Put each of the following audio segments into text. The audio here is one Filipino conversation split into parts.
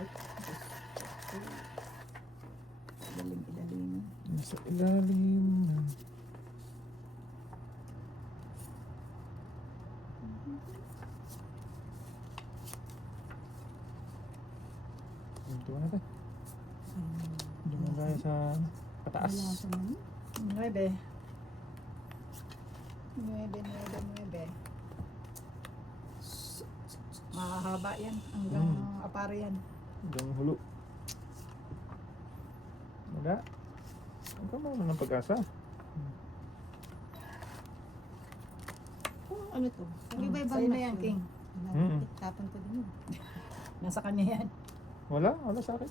heart. Ilalim. Nasa ilalim. Ito na tayo. Diyan na tayo sa pataas. Wala sa naman. 9. 9. Mahahaba yan. Hanggang apare yan. Hanggang hulo. Wala. Ang kama mo ng pag-asa. Ano to? Iba-ibang Sa'yo na yan, mushroom. King. Mm. Tapon ko din yun. Nasa kanya yan. Wala sa akin.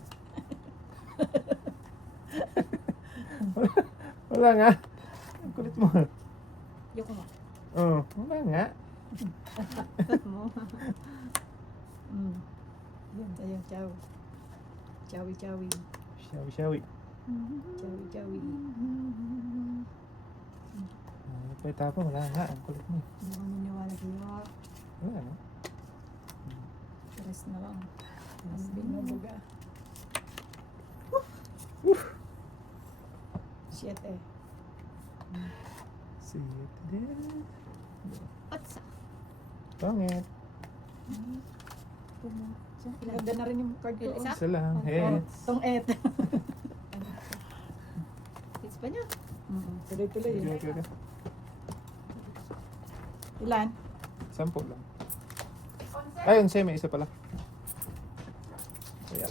Wala nga. Ang kulit mo. Yoko mo. Oh, wala nga. mo. Yan sa'yo, chow. Chowi. Shawi. Chowi. Pwede tapon, wala nga. Ang kulit mo. Hindi ko niniwala sa'yo. Wala no? Stress na lang. Mas binubuga. 7. Sige. Otsa. Pangit. Ganda na rin yung card ko. Isa? Isa lang. Oh, Hey. tong et. Hits pa niya. Tuloy-tuloy. Okay. Ilan? 10 lang. Ay, 11. May isa pala. Kaya.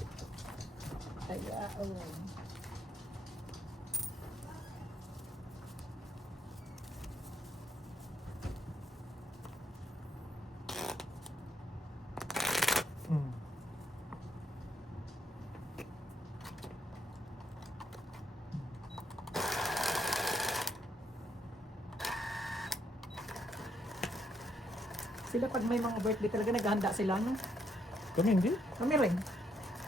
Mm. Sila pag may mga birthday talaga naghahanda sila, no? Kami hindi. Kami rin.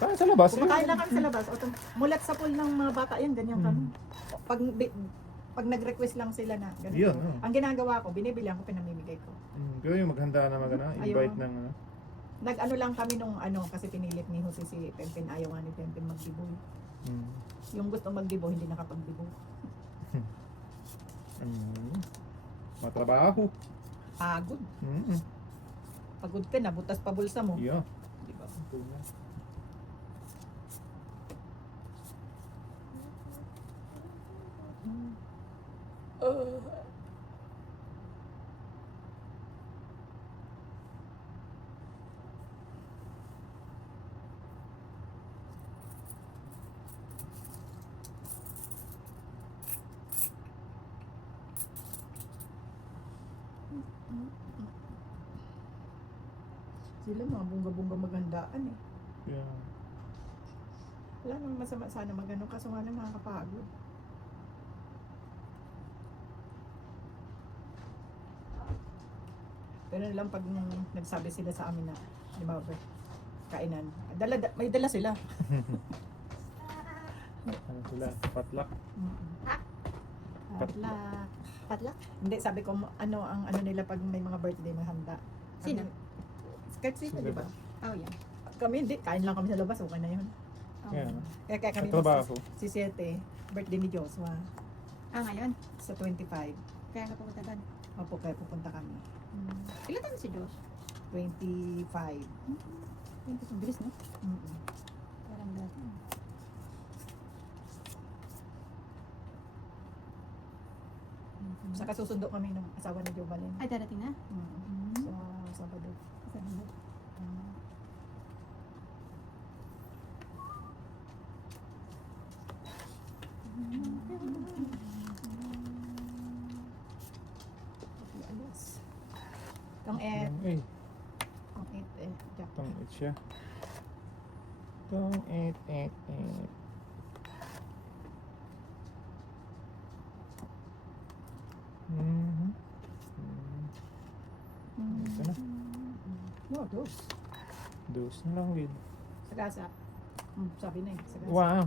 Kaya sa labas. Kumakain lang kami sa labas. Mulat sa pool ng mga bata yan, ganyan kami. Pag nag-request lang sila na ganito. Yun, oh. Ang ginagawa ko, binibilihan ko, pinamimigay ko. Kaya yung maghanda na invite ng ano. Nag-ano lang kami nung kasi pinilit ni Jose si Pempin, ayaw nga ni Pempin magdibo. Yung gusto magdibo, hindi nakapagdibo. Matrabaho. Pagod. Pagod ka na, butas pa bulsa mo. Yeah. Di ba? Sila mga bunga-bunga magandaan eh. Yeah. Wala namang masama sana magano, kaso nga lang nakakapagod. Pero lang pag nagsabi sila sa amin na, di ba, kainan, may dala sila. Ano sila? Potluck. Patla. Patlak? Hindi, sabi ko, ano nila pag may mga birthday na handa. Sino? Kahit sino, di ba? Oh, yan. Kami hindi, kain lang kami sa labas, okay na yun. Oh. Yeah. Kaya kami Trabaho. si Sete, birthday ni Joshua, Ah, ngayon? sa 25. Kaya ka pupunta doon. Opo, kaya pupunta kami. Ilan taon si Josh? 25. Bilis, no? Mm-mm. Parang dati. Saka susundo kami ng asawa ni Jovalyn. Ay, darating na? Sa Sabado. Sabi mo. Alas. Tong et. Eh, Tong et eh. Jack. tong it siya. Tong it. Ito na. No, dos. Dos na lang with. Sagasa. Sabi na eh. Sagasa. Wow.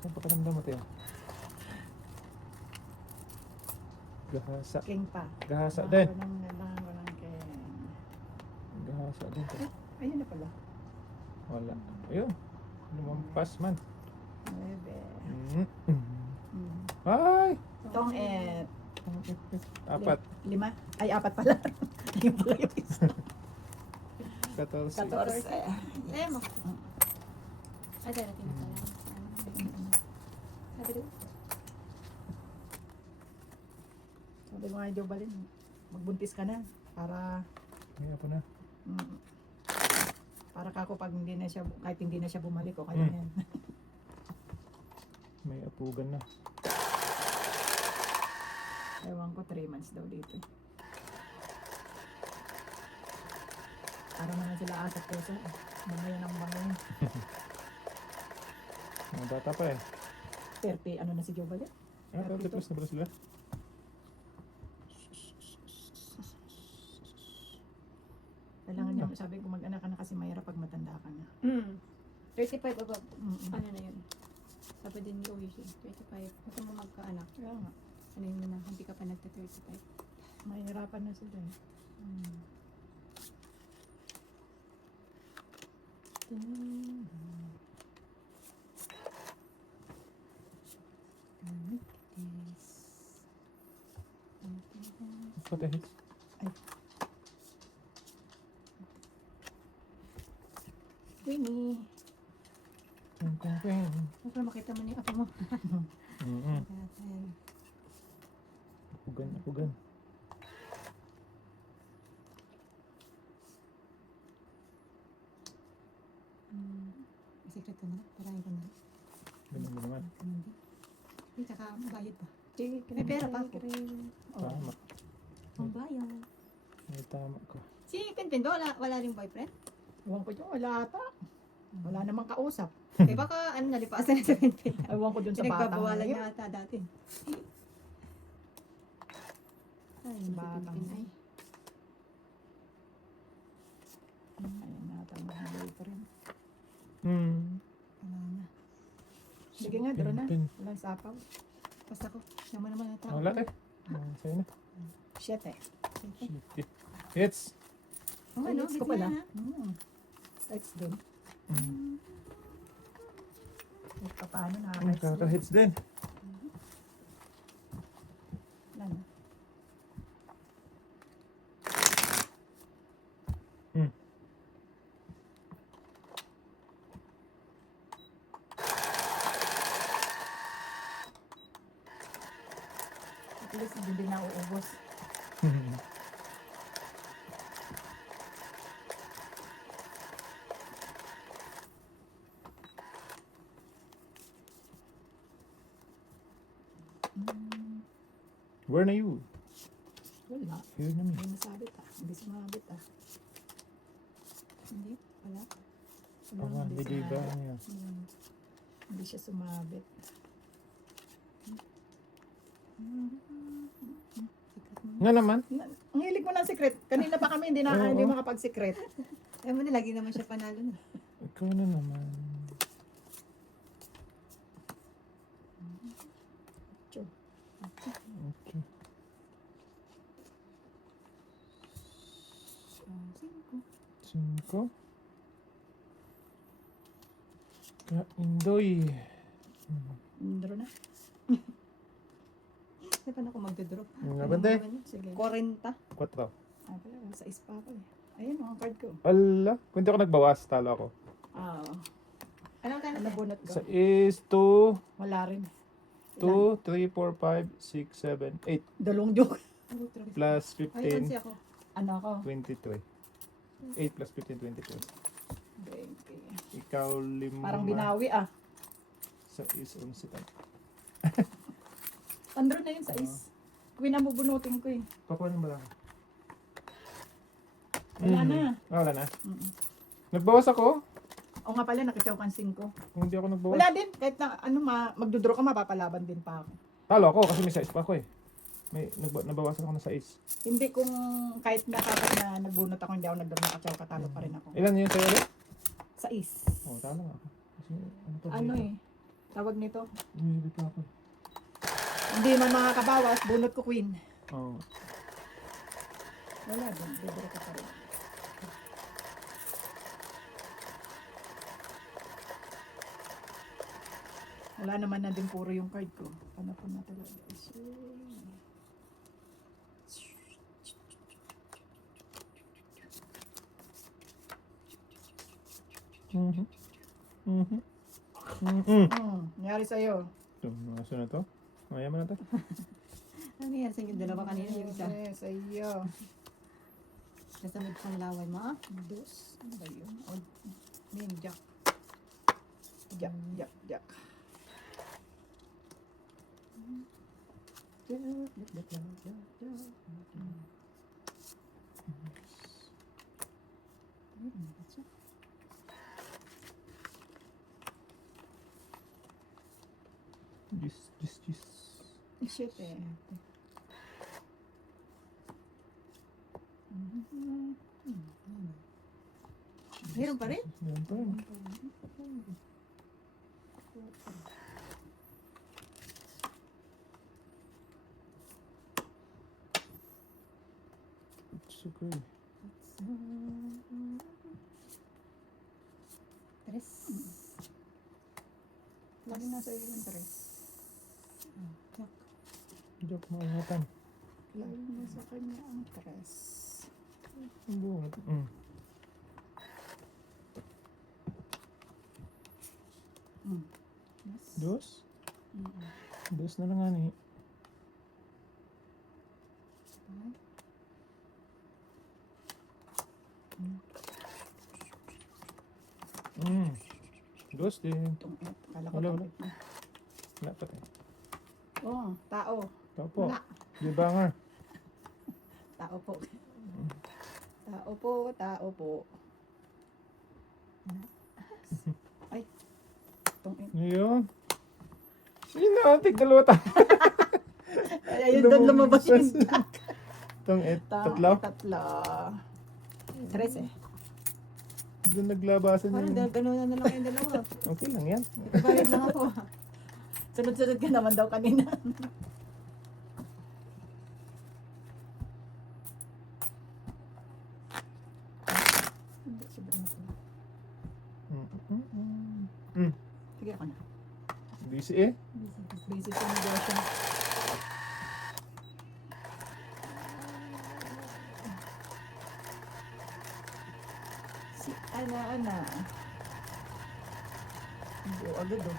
Saan pakiramdam mo tayo? Gahasa. King pa. Gahasa din. Walang king. Gahasa din. Ayun na pala. Wala. Ayun. Lumampas man. 9. Hmm. Ay! Tong et. Apat. 5. Ay, 4 pala. Yung pala yung isa. 14. 14. Eh, mo. Ay, darating na pala. Sabi ko, Sabi ko nga, Jobalin, magbuntis ka na. Para, May apo na. mm, para kako pag hindi na siya, kahit hindi na siya bumalik o kaya yan. May apugan na. Ewan ko, 3 months daw dito. Para naman sila asat puso. Bangayan ang bangayan. Mga bata pa eh. 30, ano na si Jobalin? Ah, 30 plus na pala sila. Kailangan niya, sabi ko mag-anak ka na kasi mahirap pag matanda ka na. 35 above. Mm-mm. Ano na yun? Sabi din ni Oishi, 35. Huwag ka mo magkaanak. Kaya nga, Ano yun na, hindi ka pa nagta-35. mahirapan na sila. What the heck? Winnie. Ting, ting, ting. Huwag ka makita mo ni apo mo. Mm-mm. Ayan. Apugan, apugan. Secret ko na. Parahin ko na. Ganun mo naman. Hindi. Hindi, tsaka bayad pa. Sige, May pera pa ako. Tama. Ang bayad. May tama ka. Si Pinpin ba? Wala rin boyfriend? Ewan ko dyan, wala ata. Wala namang kausap. Eh baka ano nalipasan na sa Pinpin. Ewan ko dun sa batang Pinagbabawalan yun. niya ata dati. Ay, Sa si batang Pinpin ay. Ayan nata mga boyfriend. Wala na. Sige nga, duro na. Pin. Walang sapaw. Basta ko. Naman naman ang tao. Wala eh. Sa'yo na. 7. Shit. Hits. Oh, ano? Hits ko Bigla pala. na. Hits din. Kahit pa paano Mm, nakaka-hits din. kaka-hits din. Wala na. At least hindi din na uubos. Where na you? Wala. Here na me. Hindi nasabit ah. Hindi sumabit ah. Hindi. Wala. Wala, Awan, hindi hindi ba sumabit. niya? Hindi siya sumabit. Secret mo. Nga naman. Ang hilig mo ng secret. Kanina pa kami hindi na Oo. hindi makapag-secret. Eh mo na, lagi naman siya panalo na. Ikaw na naman. Tiyo. Okay. Cinco. Kaindoy. Indro na. Saan pa na ako magdodrop? Nga ba, te? Sige. 40. 4. Ah, pala. Sa ispa ako eh. Ayun, ang card ko. Ala. Kung hindi ako nagbawas, talo ako. Ah, Anong kano? ano bunot ko? Sa is 2, Wala rin. 2, 3, 4, 5, 6, 7, 8. Dalong joke. Plus Ay, 15, tansi ako. Ano ako? 23. 8 plus 15, 22. 20. Ikaw 5. Parang binawi ah. Sa is 11. Andro na yun sa is. Queen ang bubunutin ko eh. Pakuha ba lang? Wala na. Ah, wala na. Mm-mm. Nagbawas ako. O nga pala, nakitsaw kang 5. Kung hindi ako nagbawas. Wala din. Kahit na ano, magdodraw ka, mapapalaban din pa ako. Talo ako kasi may size pa ako eh. May nabawasan ako na size. Hindi kung kahit na kapag na nagbunot ako, hindi ako nagdodraw, nakatsaw ka, talo pa rin ako. Ilan yun sa'yo ulit? Sa is. Oo, talo ako. Kasi ano pa Ano eh. Tawag nito. Hindi pa ako. Hindi man makakabawas, bunot ko queen. Oo. Wala din, dodraw ka pa rin. Wala naman na din puro yung card ko. Ano po na talaga. Mhm. Mhm. Mhm. Nangyari sa'yo. Ito, nasa na to? Maya mo na to. Ano yan sa inyo? Dalawa kanina yung isa. Sa'yo. Nasamid pang laway mo. Dos. Ano ba yun? Name, Jack. Jack, Jack, Jack. Jis. Shit eh. Meron pa rin? Meron pa rin. It's okay. Tres. Lagi na sa'yo yung tres. Jack. Joke, maingatan. Lagi na sa kanya ang tres. Ang buong. Yes. Dos? Dos na lang nga ni. Dos din. Kala ko Wala, wala. topic na. Wala pa tayo. Oh, tao. Ito po. Wala. Di ba nga? Tao po. Tao po, tao po. Ay. Tungin. Ngayon. Sino? Tig-dalawa tayo. Ayun doon lumabas yung Jack. Itong tatlo. Tatlo. Tres eh. Doon naglabasan Parang yung... gano'n na lang kayong dalawa. Okay lang yan. Ibabayad lang ako. Sunod-sunod ka naman daw kanina. Hindi, sobrang masama. Sige ako na. Busy eh. Busy sa negosyo. Si Ana. Hindi, agad oh.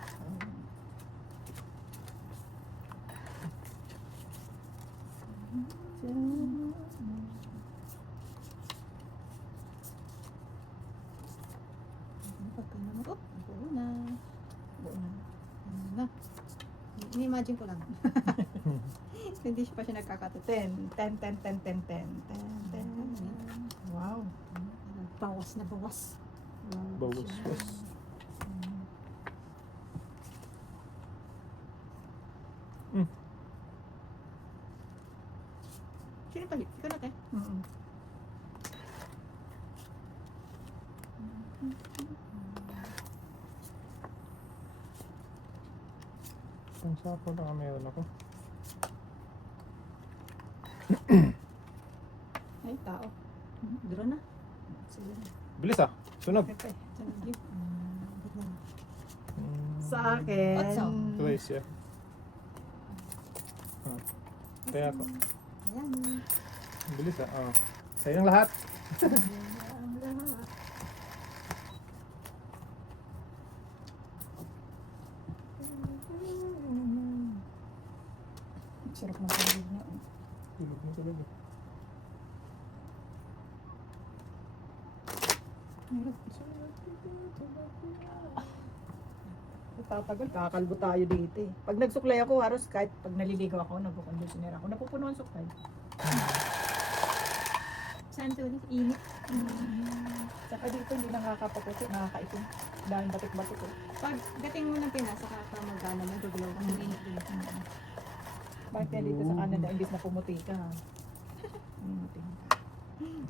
Pagka naman, buo na. Buo na. Ano na. Ini-imagine ko lang. Hindi pa siya nagkakatot. 10. Wow. Bawas na bawas. Bawas. Sino palit? Ikaw na tayo. Ang sapo baka meron ako. Ay, tao. Draw na. Sige. Bilis ah. Sunog. Pepe. Sunod yun. Sa akin. Otso. Twice yeah. Kaya ako. Ayan. Bilis ah. Sa'yo ang lahat. Ang lahat. Sarap ng tulog niya. Tulog mo talaga. Tatagal, kakalbo tayo dito eh. Pag nagsuklay ako, halos kahit pag naliligaw ako, nagpo-conditioner ako, napupuno ang suklay. Saan to? Init. Saka dito hindi nakakapaputi, nakakaitim. Dahil batik-batik eh. Pag dating mo ng Pinas, saka ka mag-ano mo, gugulaw ka ng init din. Bakit kaya dito sa Canada, imbis na pumuti ka? Initin ka.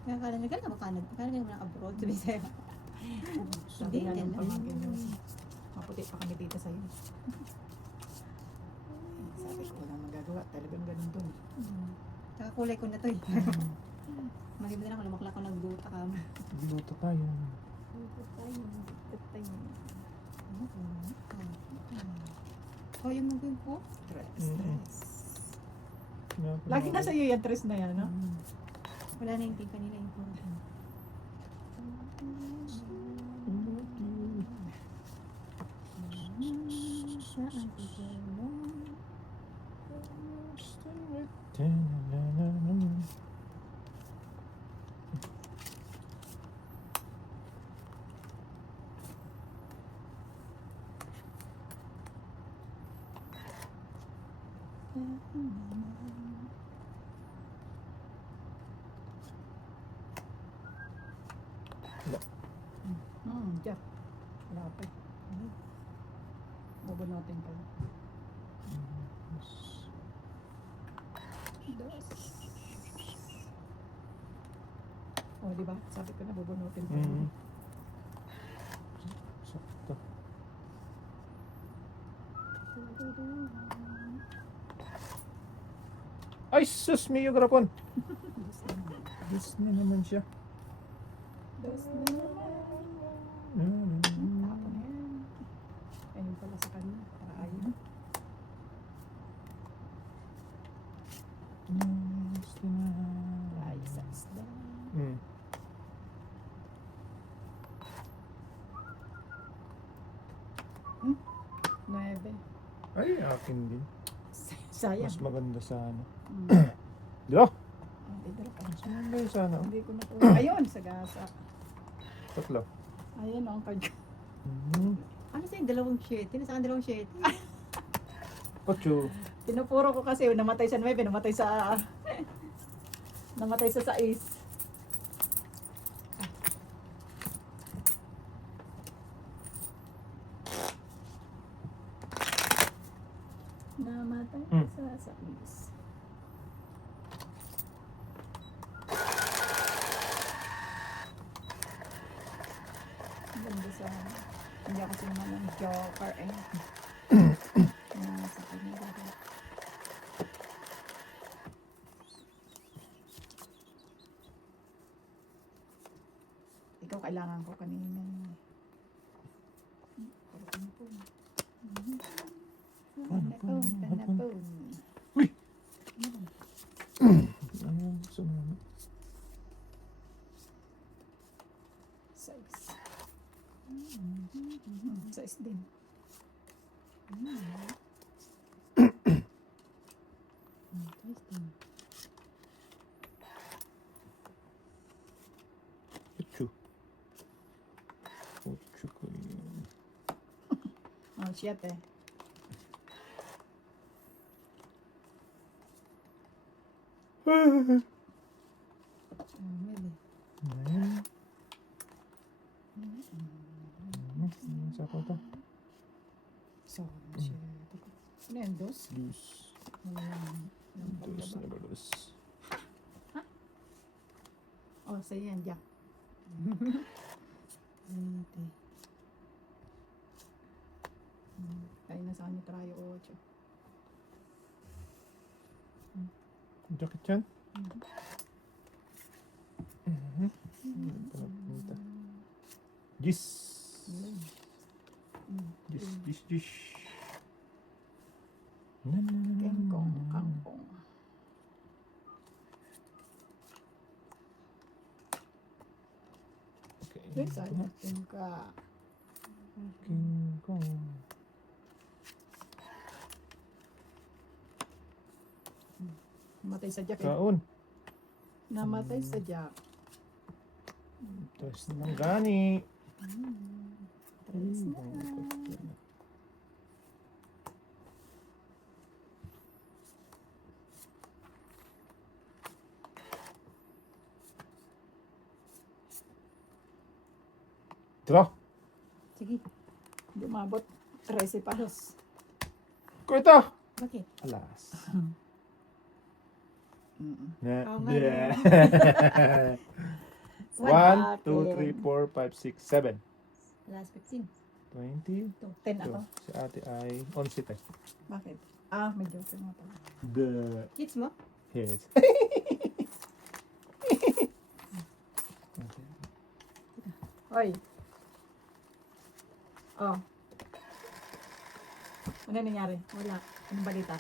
Kaya kala nyo, gano'n ka ba Canada? Kala nyo lang abroad, sabi sa'yo. Sabi nga Hindi, ng ganun. pamangkin nyo, maputi pa kami dito sa'yo. Sabi ko, walang magagawa. Talagang ganun dun. Kakakulay ko na to eh. Maganda lang kung lumakla ko nagbuta ka. Luto tayo. Oh, yung nagawin ko. Tres, Mm. tres. Yeah, Lagi na sa'yo yan, tres na yan, no? Wala na yung ting kanina yung puro. Saan ko Jack. Lapit. Bubunutin ka lang. Dos. Oh, di ba? Sabi ko na bubunutin ka lang. Sakto. Ay, sus! May grapon! Yes na naman siya. Dos na naman. Tapon na yan. Ayun pala sa kanya. Para ayun. Ay, sa isda. Mm. Nueve. Ay, akin din. Sayang. Mas maganda sana. Mm. Di ba? Hindi, dala ka. Mas maganda sana. Hindi ko na po. Ayun, sa gasa. Tatlo. Ayun, ang card. Mm. Ano sa'yo, dalawang shit? Tinasaan dalawang shit? Ocho. Tinupuro ko kasi namatay sa 9, namatay sa namatay sa 6. Namatay sa 6. Ganda sa hindi ako naman ng joker eh. Sa kanya dito. Ikaw kailangan ko kanina. Panapon. Ayun, sumama. 6. 6 din. Ocho. Ocho ko yun. Oh, 7. Nine. Sa ko to. So, 7. Ano yan, 2? Dos. Dos na balos. Oh, sa'yo yan, Jack. Kaya na sa kanya tayo 8. Jacket yan? Panapunta. Gis. Gis. Kengkong, kangkong. Okay. Yes, I think Kengkong. namatay sa Jack eh. Kaon. Namatay sa Jack. Tres naman gani. Tres na. Draw. Sige. Hindi umabot. 13 palos. Kuita. Bakit? Alas. Mm-mm. Oo nga. Yeah. One, 1, 2, 3, 4, 5, 6, 7. Last 15. 20. 10 ako. Si ate ay 11 tayo. Bakit? Ah, may joker nga pala. The Hits mo? hits. Hoy. Oh. Ano nangyari? Wala. Anong balita?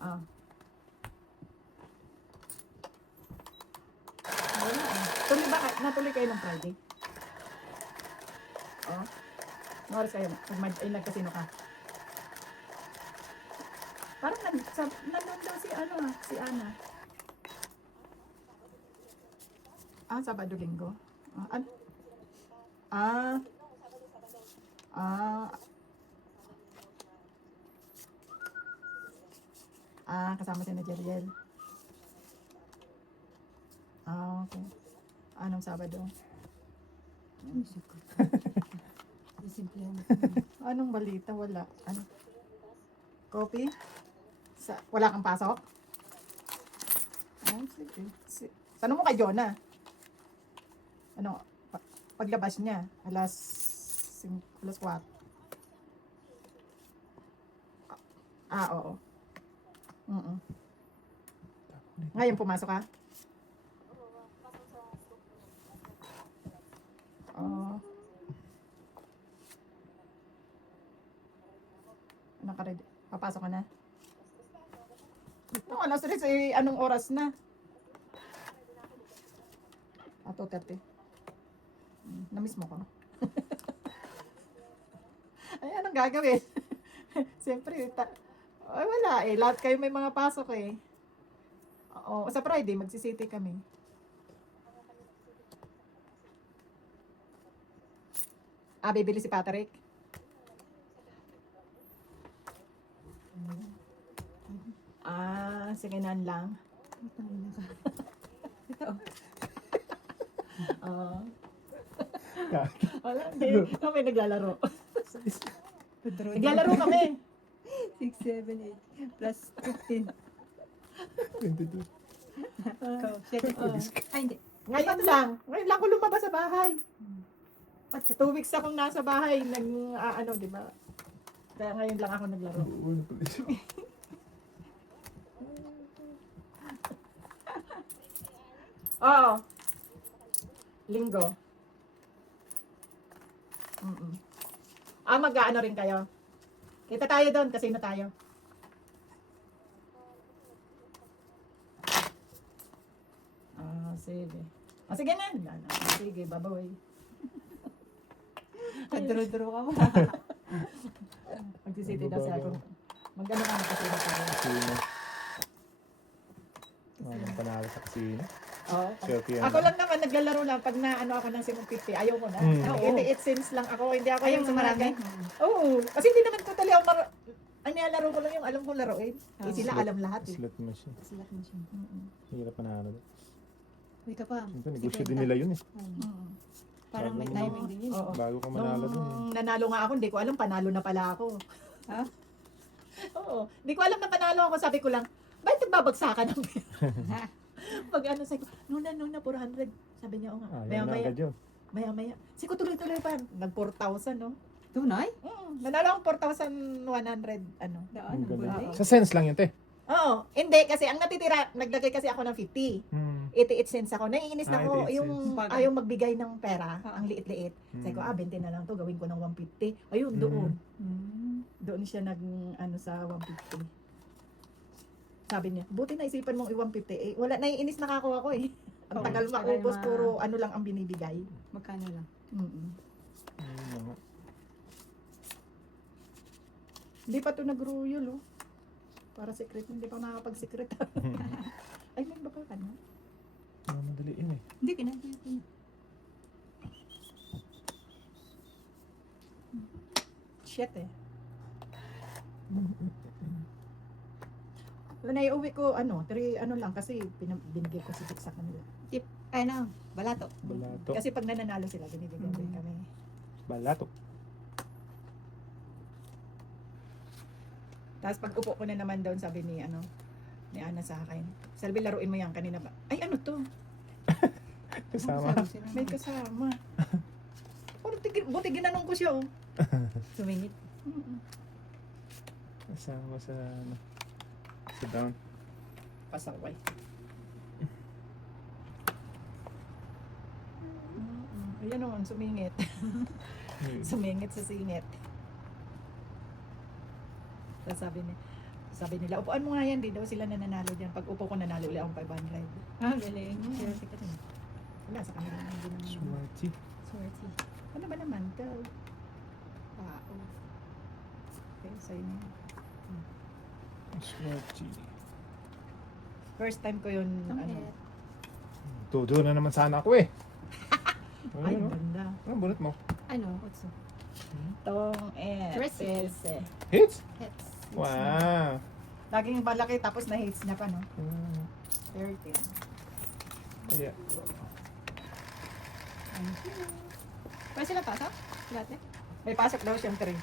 Ah. Wala eh. Tuloy ba? Natuloy kayo ng Friday? Oh. Ano oras kayo? Nagkasino ka? Parang nandun daw si Ana. Sabado linggo. Kasama si na Jeriel. Okay. Anong Sabado? Anong balita? Wala. Ano? Coffee? Wala kang pasok? Sige. Tanong mo kay Jonah. Ano? Paglabas niya, alas 4. Oo. Ngayon pumasok ka? Ano ka ready? Papasok ka na? Alas 3, anong oras na? 2:30. Namiss mo ko. Ay, anong gagawin? Siyempre, ay, wala eh. Lahat kayo may mga pasok eh. Oo, sa Friday, magsisiti kami. Bibili si Patrick? Siganan lang. Ito. Wala, hindi. Kami naglalaro. Pedro. Naglalaro kami. 6, 7, 8 plus 15. 22. Ikaw, 7. Ay, hindi. Ngayon lang ko lumabas sa bahay. 2 weeks akong nasa bahay, di ba? Kaya ngayon lang ako naglaro. Oo. Linggo. Mag-aano rin kayo? Kita tayo doon, kasino tayo. Sige. Sige na. Sige, babaw. Kadro-dro ka mo. Magsisiti daw siya kung mag-ano ka na kasino tayo. Casino. Panalo sa casino. Oo. Selfie Ako lang naman, naglalaro lang. Pag naano ako ng 750, ayaw ko na. Oo. 88 cents lang ako. Hindi ako Ayaw yung mo marami? Oo. Kasi hindi naman totally ako laro ko lang yung alam kong laruin. Sila Slot- alam lahat eh. Slot machine. Slot machine. Hirap panalo. Uy ka pa. Siyempre, negosyo din nila yun eh. Parang may Bago timing din yun. Oo. Bago ka manalo dun eh. Nung nanalo nga ako, hindi ko alam, panalo na pala ako. Ha? Oo. Hindi ko alam na panalo ako. Sabi ko lang, bakit nagbabagsakan ng pag ano, sabi ko, Nuna, 400. Sabi niya, oo nga. Ayaw na agad yun. Maya. Siko tuloy-tuloy pa. Nag 4,000, no? Tunay? Nanalo akong 4,100, ano. Daan, Ang ang galing. galing. Sa sense lang yun, te. Oo. Hindi, kasi ang natitira, naglagay kasi ako ng 50. 88 cents ako. Naiinis na ako 88 yung cents. ayaw magbigay ng pera. Ang liit-liit. Sabi ko, 20 na lang to, gawin ko ng 150. Ayun, doon. Doon siya sa 150. Sabi niya, buti naisipan mong i-150. Eh, wala, naiinis na ako eh. Ang Oo, tagal tagal maubos, ma- puro ano lang ang binibigay. Magkano lang? Hindi pa to nag-royal, oh. Para secret, hindi pa nakakapag-secret. Ay, may baka ka na? Madaliin eh. Hindi, kinagin. Shit eh. Naiuwi ko, 3 lang, kasi binigay ko si Vic sa kanila. Ay na, balato. Balato. Kasi pag nananalo sila, binibigyan din kami. Balato. Tapos pag upo ko na naman doon, sabi ni Ana sa akin, Selby, laruin mo yan kanina ba? Ay, ano to? Kasama. May kasama. Buti ginanong ko siya, oh. Sumingit. Kasama sa sa down. Pasaway. Ayan naman, sumingit. Sumingit sa singit. Tapos sabi nila, upuan mo nga yan, di daw sila nananalo dyan. Pag upo ko nanalo ulit akong 500. Ah, galing. Swerte ka din. Wala, sa kanila hindi naman. Swerte. Swerte. Ano ba naman? Go. Wow. Okay, sa'yo na yan. Swerte. First time ko yun, ano. Todo na naman sana ako eh. Ay, Ano? ganda. Ano bunot mo? Ano? What's up? Tong Recipes. Hits? Hits. Wow. Laging malaki tapos na-hits niya pa, no? Hmm. 13. Kaya. Thank you. Pwede sila pasok? Dati? May pasok daw siyang 3.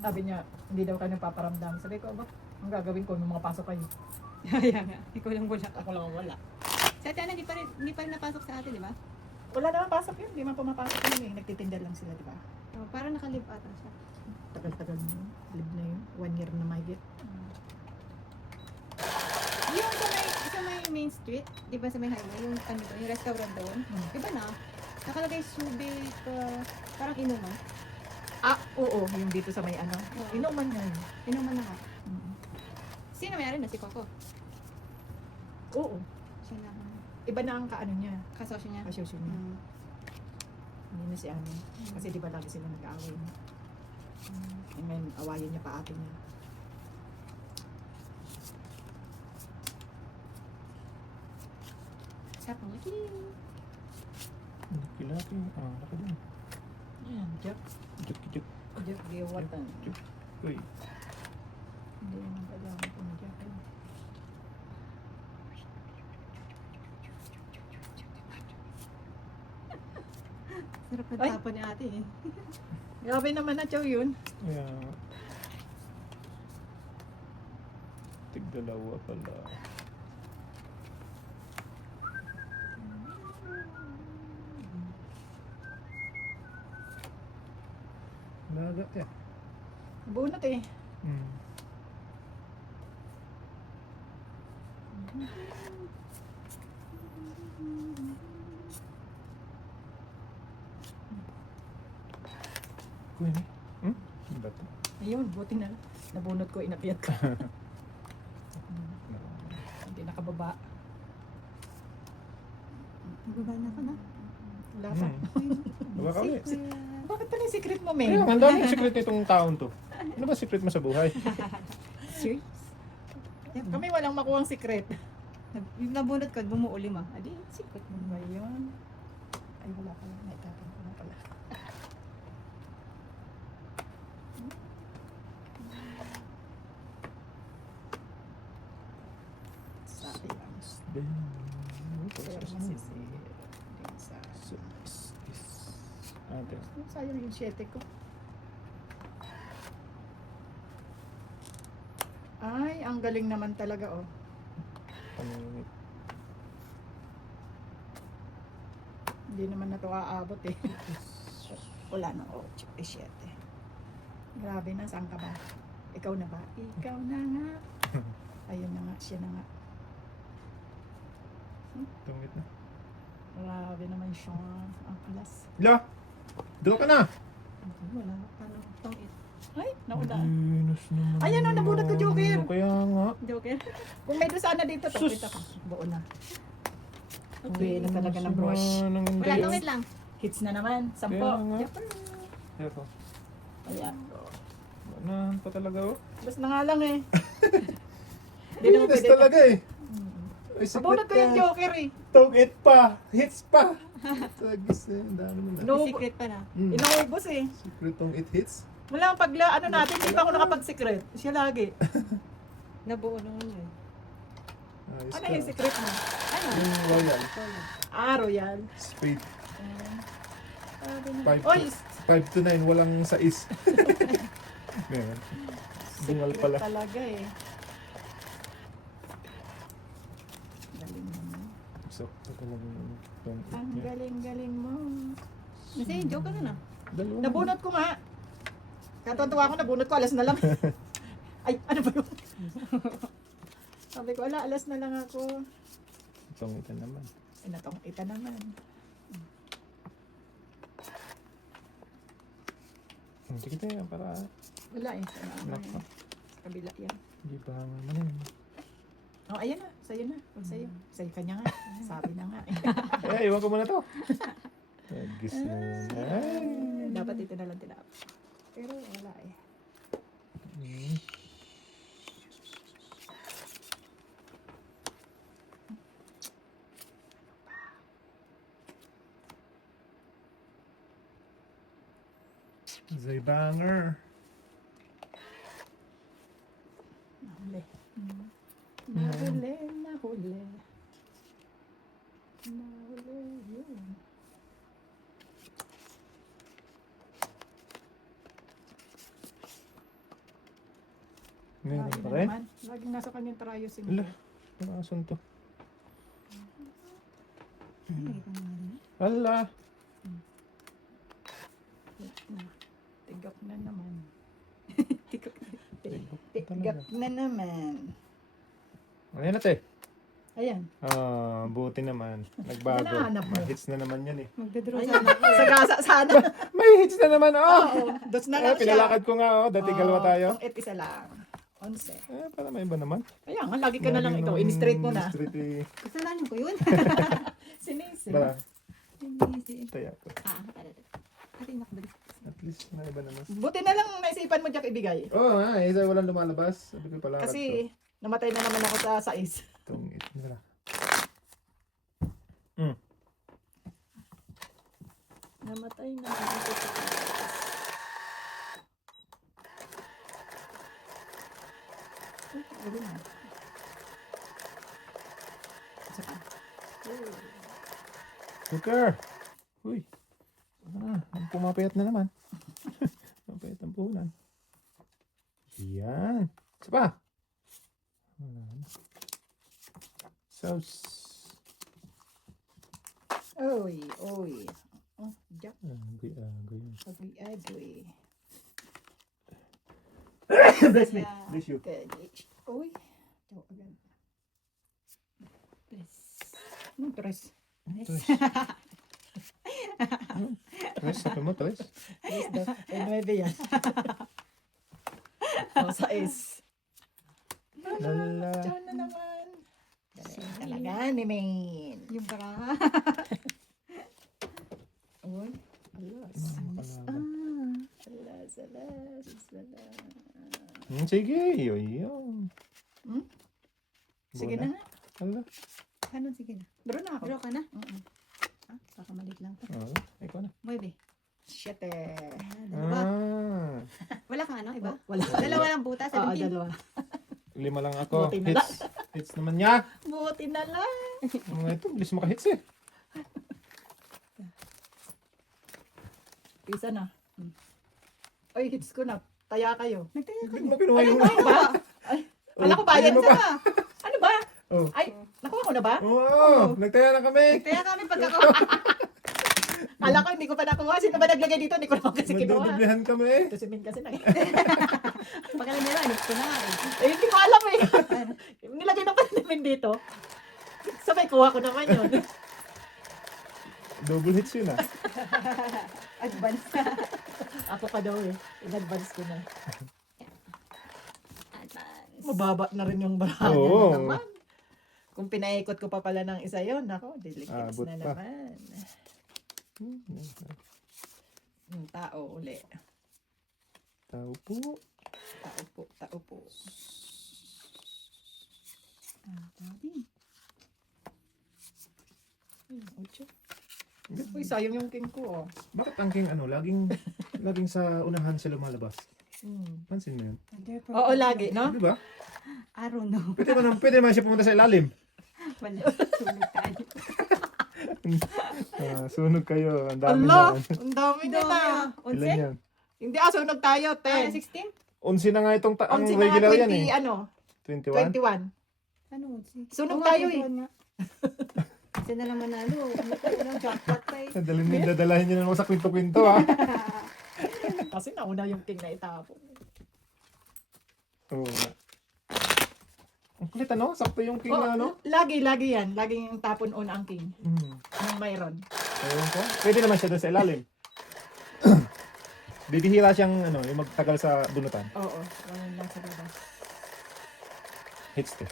Sabi niya, hindi daw kayo nagpaparamdam. Sabi ko, ba, ang gagawin ko nung mga pasok kayo? Kaya nga. Ikaw lang wala. Ako lang ang wala. Sa ate, hindi pa rin napasok sa atin, di ba? Wala naman pasok yun. Hindi man pumapasok yun eh. Nagtitinda lang sila, di ba? Oh, parang nakalib ata siya. Tagal-tagal na yun. Live na yun. 1 year na mahigit. Yung sa may main street, di ba sa may highway, yung ano doon, yung restaurant doon, iba na. Nakalagay subic, parang inuman. Ah, oo. Yung dito sa may ano. Oo. Inuman nga yun. Inuman na nga. Mm. Sino may-ari na? Si Coco. Oo. Siya na Iba na ang kaano niya. kasosyo niya. Kasyosyo niya. Mm. Hindi na si ano. Kasi di ba lagi sila nag-aaway. And then, awayan niya pa ate niya. Sapang laki. Laki-laki. Ah, laki din. Ayan, Jack. Juk-juk. Jack Gewatan. Uy. Hindi naman kailangan ko na Jack. Sarap ng Ay! tapo ni ate eh. Grabe naman na, Chow, yun. Kaya. Tig-dalawa pala. Lagat yan. Bunot eh. Hmm. Kuya ni. Hmm? Ano ba ito? Ayun, buti na. Nabunot ko, inakyat ko. Hindi nakababa. Nagbaba na ako na. Wala pa. Baka kami. Bakit pa na yung secret mo, Kaya, men? ang daming secret nitong taon to. Ano ba secret mo sa buhay? Serious? Kami walang makuhang secret. Yung nabunot ko, bumuo 5. Adi, secret mo. Ano ba yun? Ay, wala pala. Naitapon ko na pala. Sayang. Then, Pero masisir. Din sa... Ate. Sayang yung 7 ko. Ay, ang galing naman talaga, oh. Pamingit. Hindi naman na ito aabot eh. Wala na, 8, 7. Grabe na, saan ka ba? Ikaw na ba? Ikaw na nga. Ayun na nga, siya na nga. Tungit na. Grabe naman siya. Ang alas. La! Doon ka na! Wala. Paano? Tong it. Ay, nauna. Venus naman. Ayan, oh, nabunot ko, Joker. Kaya nga. Joker. Kung may doon sana dito, Sus. tapit ako. Buo na. Okay, na talaga ng brush. Wala, tong it lang. Hits na naman. 10. Kaya nga. Japan. Ito. Ayan. Banahan pa talaga oh. Basta na nga lang eh. Hindi naman Venus pwede. talaga eh. Ay, Nabunot ko yung Joker eh. Tungit pa! Hits pa! Tagis eh. Ang dami na. No, Secret pa na. inaubos eh. Secret tong it hits. Wala pagla, ano natin, hindi pa ako nakapag-secret. Siya lagi. Nabuo nung ano eh. Ayos Ano ka. yung secret mo? Ano? Yung royal. Ah, Royal. Spade. Sabi na. 5 Oy, to 9. Walang 6. Ngayon. Bungal secret pala. talaga eh. Galing naman. So, ito talagang tong it Ang niya. galing-galing mo. Kasi Joker na na. Dalawa. Nabunot ko nga. Katontuwa ko, nabunot ko, alas na lang. Ay, ano ba yun? Sabi ko, ala, alas na lang ako. Itong ito naman. Inatong ita naman. Hindi kita yan para Wala eh. Wala, Nako. Kabila yan. Libangan mo na yun. Oh, ayan na. Sa'yo na. Huwag sa'yo. Sa'yo kanya nga. Sabi na nga. Eh, iwan ko muna to. Nagis na yan. Ay. Dapat ito na lang tinapos. Pero wala eh. Hmm. Zay banger. Nahuli. Nahuli. Nahuli. Nahuli. Yun. Meron Lagi pa na rin? naman. Laging nasa kanyang trayusin. Ala, ano asun to? Lagay ko na nga din. Ala. Tigap na naman. Tigap Tigap na naman. Ayan na, te. Ayan. Ah, buti naman. Nagbago. Hinahanap mo. May hits na naman yan eh. Magdadraw Ayan. sana ako. Sagasa sana. May hits na naman, oh! Oo. Dos na lang siya. Pinalakad ko nga, oh. Dati galwa tayo. Pang isa lang. 11. Eh, para may iba naman. Kaya nga, lagi ka na lang ikaw. In-straight mo na. In-straight eh. Kasalanan ko yun. Sinisi. Bara, Hindi. taya ko. Ating nakabalik. At least may iba naman. Buti na lang naisipan mo Jack ibigay. Oo nga, isa walang lumalabas. Sabi ko pala. Kasi namatay na naman ako sa sais. Itong it nila. Namatay na naman ako sa sais. Uy, ulo na. Isa pa. Sugar! Uy. Ang pumapayat na naman. Pumapayat ang puhunan. Yan. Isa pa. Wala na. Sauce. Oy, oy. Oh, Jack. Agoy, agoy. Agoy, agoy. Bless me. Bless you. Okay. Uy. Ito agad. Bless. Tres. Tres. Tres, sabi mo, tres. Tres daw. Eh, 9 yan. O, sais. Lala. Diyan na naman. Galing talaga ni Main. Yung para. Uy. Alas. Alas, alas, alas. Sige, yun. Hmm? Sige na nga. Ala. Ano, sige na. Draw na ako. Draw ka na? Oo. Ah, baka maliit lang to. Oh, ikaw na. 9. Siete. Dalawa. Ah. Wala kang ano, iba? Wala. Dalawa lang butas, Oo, 17. dalawa. 5 lang ako. Buti na Hits. Hits naman niya. Buti na lang. Mga ito, bilis makahits eh. Isa na. Ay, hits ko na. Taya kayo. Nagtaya ka. Hindi mo kinuha yung... Ano ba? Ay, kala ko bayad Hindi mo sa pa. Ano ba? Oh. Ay, nakuha ko na ba? Oo, nagtaya na kami. Nagtaya kami pagkaka... Kala ko hindi ko pa nakuha. Sino ba naglagay dito? Hindi ko naman kasi kinuha. Magdudublihan kami eh. Ito si Min kasi na. Pagkala nila, ano ko na nga eh. Eh, hindi ko alam eh. Nilagay na pa ni Min dito. Sabay, kuha ko naman yun. Double hits yun ah. Advance. Ako pa daw eh. In-advance ko na. Advance. Mababa na rin yung barahan Oo. na naman. Kung pinaikot ko pa pala ng isa yun, ako, delicate Abot na pa. naman. Yung tao uli. Tao po. Tao po, tao po. Ah, tabi. Ocho. Uy, sayang yung king ko oh. Bakit ang king ano, laging sa unahan siya lumalabas? Pansin mo yun? Oo, lagi, no? Di ba? I don't know. Pwede naman siya pumunta sa ilalim. Wala. Sunog tayo. Sunog kayo. Ang dami Allah, na. ang dami na na. Ilan yan? Hindi, sunog tayo, 10. 16? 11 na nga itong ang 11 na, regular 20, yan eh. ano, 21? 21. Ano? Sunog tayo eh. Kasi na lang manalo. Ano tayo ng jackpot pa eh. Dadalahin nyo naman sa kwento-kwento ha. Kasi nauna yung king na itapon. Oo nga. Ang kulit ano? Sakto yung king Oh, na ano? lagi yan. Laging tapon on ang king. Nung mayroon. Ayun ko. Pwede naman siya doon sa ilalim. Bibihira siyang ano, yung magtagal sa bunutan. Oo, ganun lang sa labas. Hits to.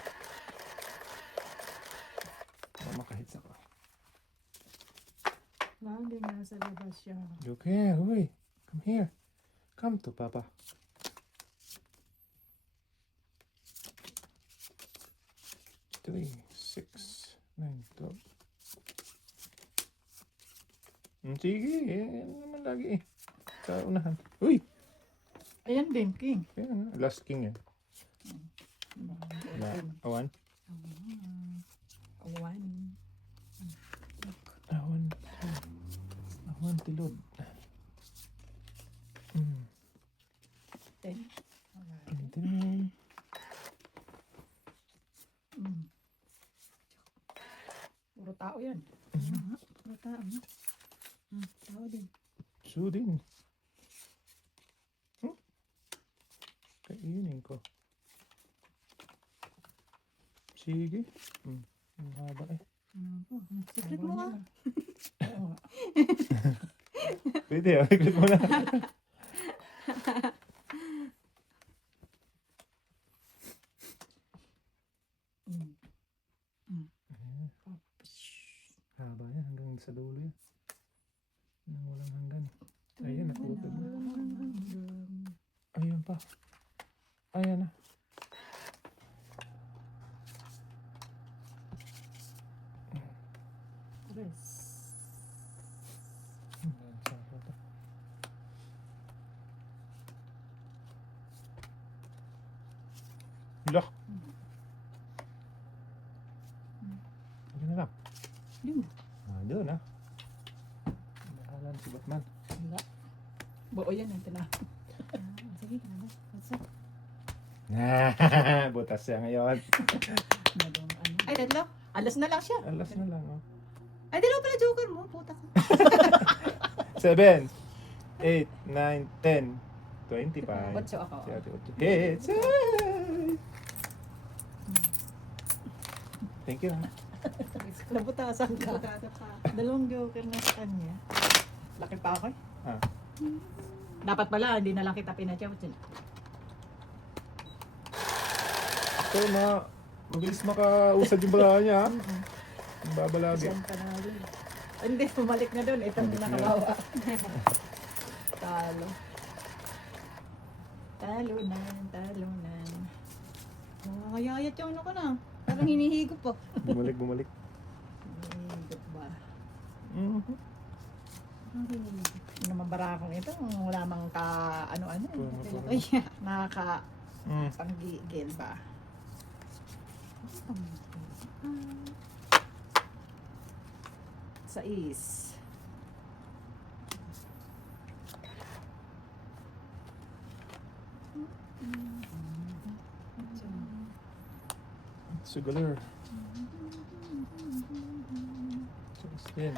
Makahits ako. Lagi nasa labas siya. Joker, uy. Come here. Come to Papa. Three, 6, 9, 12. Sige, yan naman lagi eh. Sa unahan. Uy! Ayan din, king. Yan, last king yan. Awan. One. Awan. Awan tilod. Ten. Tin. Puro tao yan. Puro tao. Tao din. Two din. Kainin ko. Sige. Ang haba eh. Secret mo ka. Oo. Pwede ah. Ikot mo na. Haba yan hanggang sa dulo yan. Nang walang hanggan. Ayan, nakutod na. Ayun pa. Ayan na. Ayan, saan to? Lock. Ayun na lang. Lima. Doon ah. Bahalan si Batman. Wala. Buo yan ang tinapos. Sige, ano? What's up? Butas siya ngayon. Ay, tatlo. Alas na lang siya. Alas na lang oh. Ay, dalawa pala joker mo. Puta ko. 7, 8, 9, 10, 25. Otso ako. Hits! Thank you. Nabutasan ka. Putada pa. Dalawang joker na sa kanya. Laki pa ako eh. Ah. Dapat pala, hindi na lang kita pinatyaw. So, mabilis makausad yung bala niya. Ang babalagi. Saan ka na ulit? Hindi, bumalik na doon. Ito Bumalik na na. nakawawa. Talo. Talunan. Ngayayat yung ano ka na. Parang hinihigop pa. Bumalik. Higop ba? Ang hinihigop. Yung naman barakong ito, wala mang ka ano-ano. Puro. Ay, Nakaka Mm. panggigil ba? Sais. Sugaler. 16.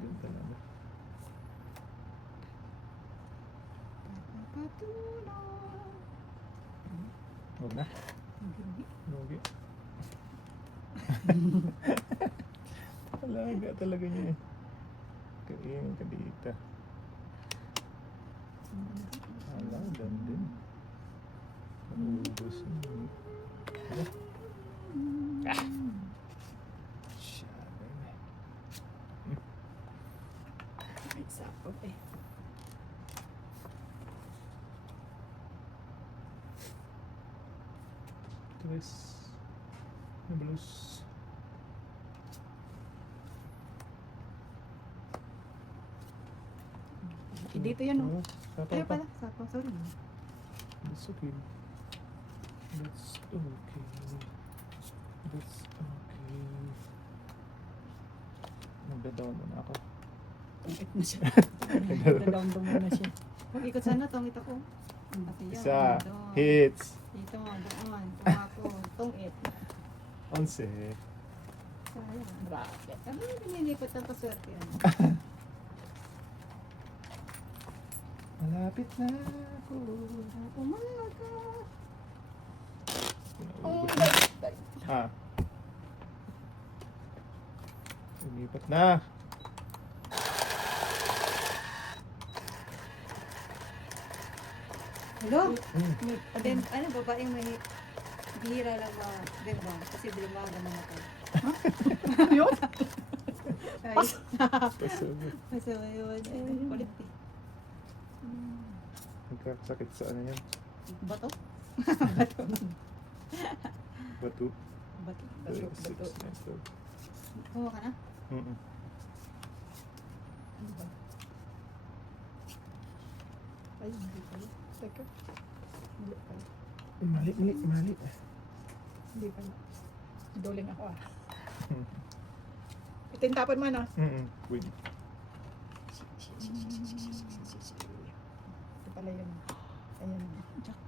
Doon talaga. Huwag na. Lugi. Talaga talaga niya eh. Kainin ka dito. Alaga din. Kaubos yun. Ano? Ah! Siyabay na. May sapot eh. Tres. Nabalos. Dito yan oh. Sapaw Ayaw pa. pala. Sapaw, sorry. That's okay. That's okay. That's okay. Nagda-down muna ako. Tungit na siya. Nagdadawang na siya. Huwag ikot sana, tongit ako. Pati yun, Isa. doon. Hits. Dito, doon. Tumako. Tongit. 11. Sayang. Bracket. Ano yung pinilipat ng paswerte yan? Malapit na ako. Umaga. Oh, Pinaubos na. Ah. Lumipat na. Hello? Mm. Then, ano, babaeng may bihira lang maganda. Kasi bilumaga mamatay. Yun. Ay, Pasabi. so, yun. Kulit eh. Nagkakasakit sa ano yan? Bato? Batu. Bato. 36 na ito. Kuha ka na? Mm. Ano ba? Ay, hindi pala. Teka. Hindi pala. Mali. Hindi pala. Duling ako ah. Mm. Itintapan mo na. Wait. Ito pala yun. Ayan. Jack.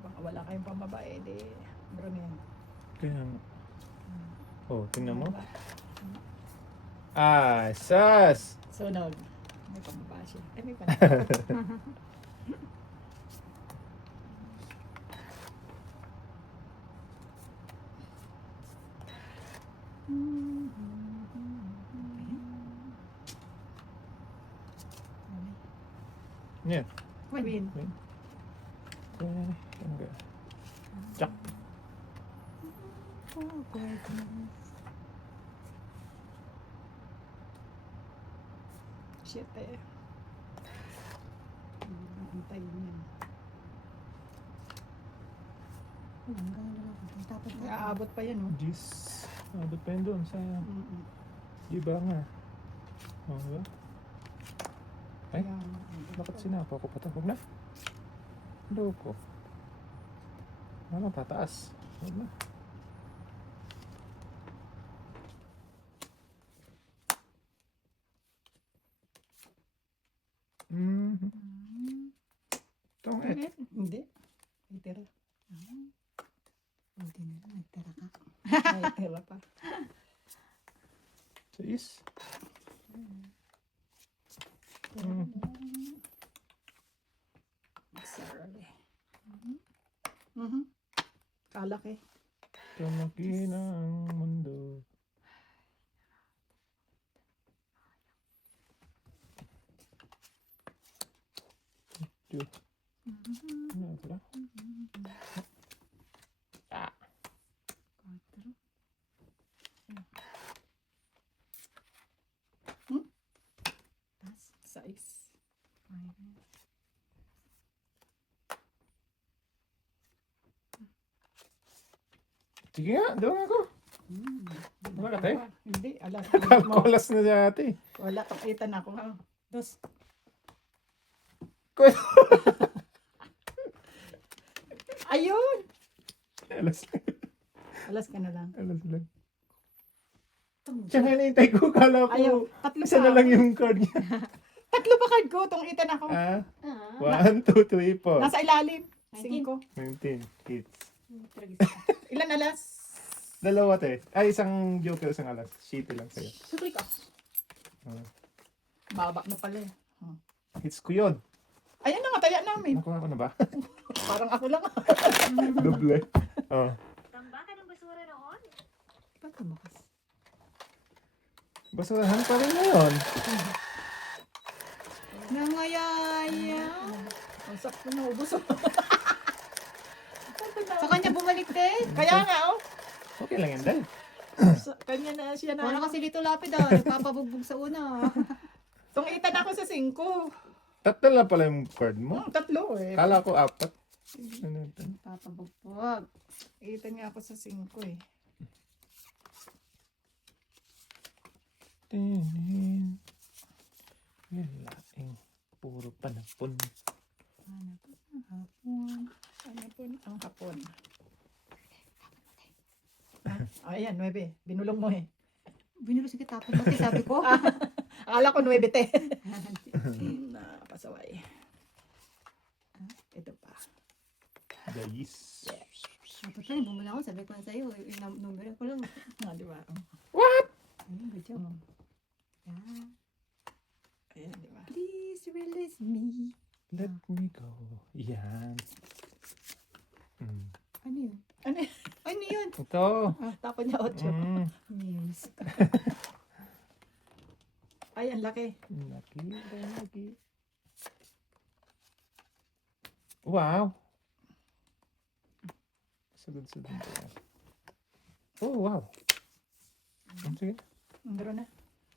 Baka wala kayong pambabae, di bro na yan. Kaya nga. Oh, tingnan mo. Ah, sas! Sunog. May pambabae siya. Ay, may pala. Yan. Queen. Tanggal. Jack. Oh, goodness. Shit eh. Antayin niya. Hanggang na lang. Tapos na. Aabot pa yan, oh. Jeez. Depende doon sa... Mm-mm. Iba nga. Oh, diba? Ay, Kaya, bakit sinapa ko pa ito? Huwag na. Loko. Ano, pataas. Huwag na. Itong et. Hindi. May tira. Buti na lang, nagtara ka. May tira pa. Sais. Sorry. Mhm. Kalaki. Kamaki na ang mundo. Ito. Ano ito? Ah. Size. Sige nga, doon ako. Wala tayo. Hindi, alas. Kulas na si ate. Wala, pakitan ako. Ha? Dos. Kulas. Ayun! Alas. Alas ka na lang. Alas lang. Siya nga hinihintay ko. Kala ko. Ayaw, tatlo Isa pa. na lang yung card niya. Tatlo pa card ko, itong itan ako. Ah, Ah. 1, 2, 3, 4. Nasa ilalim. 19. 5. 19. Hits. Ilan alas? Dalawa te. Ay, isang joker, isang alas. Shitty lang sa'yo. Sutri ka. Ah. Baba mo pala eh. Hits ko yun. Ayan na nga, taya namin. Nakuha ko na ba? Parang ako lang. Doble. Oh. Tambakan ng basura noon? Ba't tumakas? Basurahan pa rin na yun. Nangayaya. Ang sakto na ubos. Sa kanya bumalik din. Kaya nga, oh. Okay lang yan dahil. Kanya na siya na. Wala kasi dito lapid ah. Nagpapabugbog sa una. Itong itan ako sa 5. Tatlo lang pala yung card mo. Tatlo eh. Kala ko 4. Ano ito? Papabugbog. Itan nga ako sa 5 eh. Tinin. Laing. Puro panapon. Hapon. Ano po ang hapon? Ayan, 9. Binulong mo eh. Binulo sige tapon mo. Sabi ko. Akala ko 9 te. Napasaway. Ito pa. Guys. Tapos na, bumula ako. Sabi ko na sa'yo. Yung number ko lang. Ah, di ba? Ayun, good job. Ah, Ayan, di ba? please release me. Let me go. Yan. Ano yun? Ano yun? Ano yun? Ito. Tapon niya 8. News. Ay, ang laki. Laki. Wow. Sagad-sagad pa yan. Oh, wow. Sige. Meron na.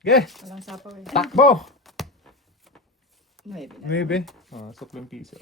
Okay, Walang sapaw eh. takbo! 9 na. 9. Suklong piso.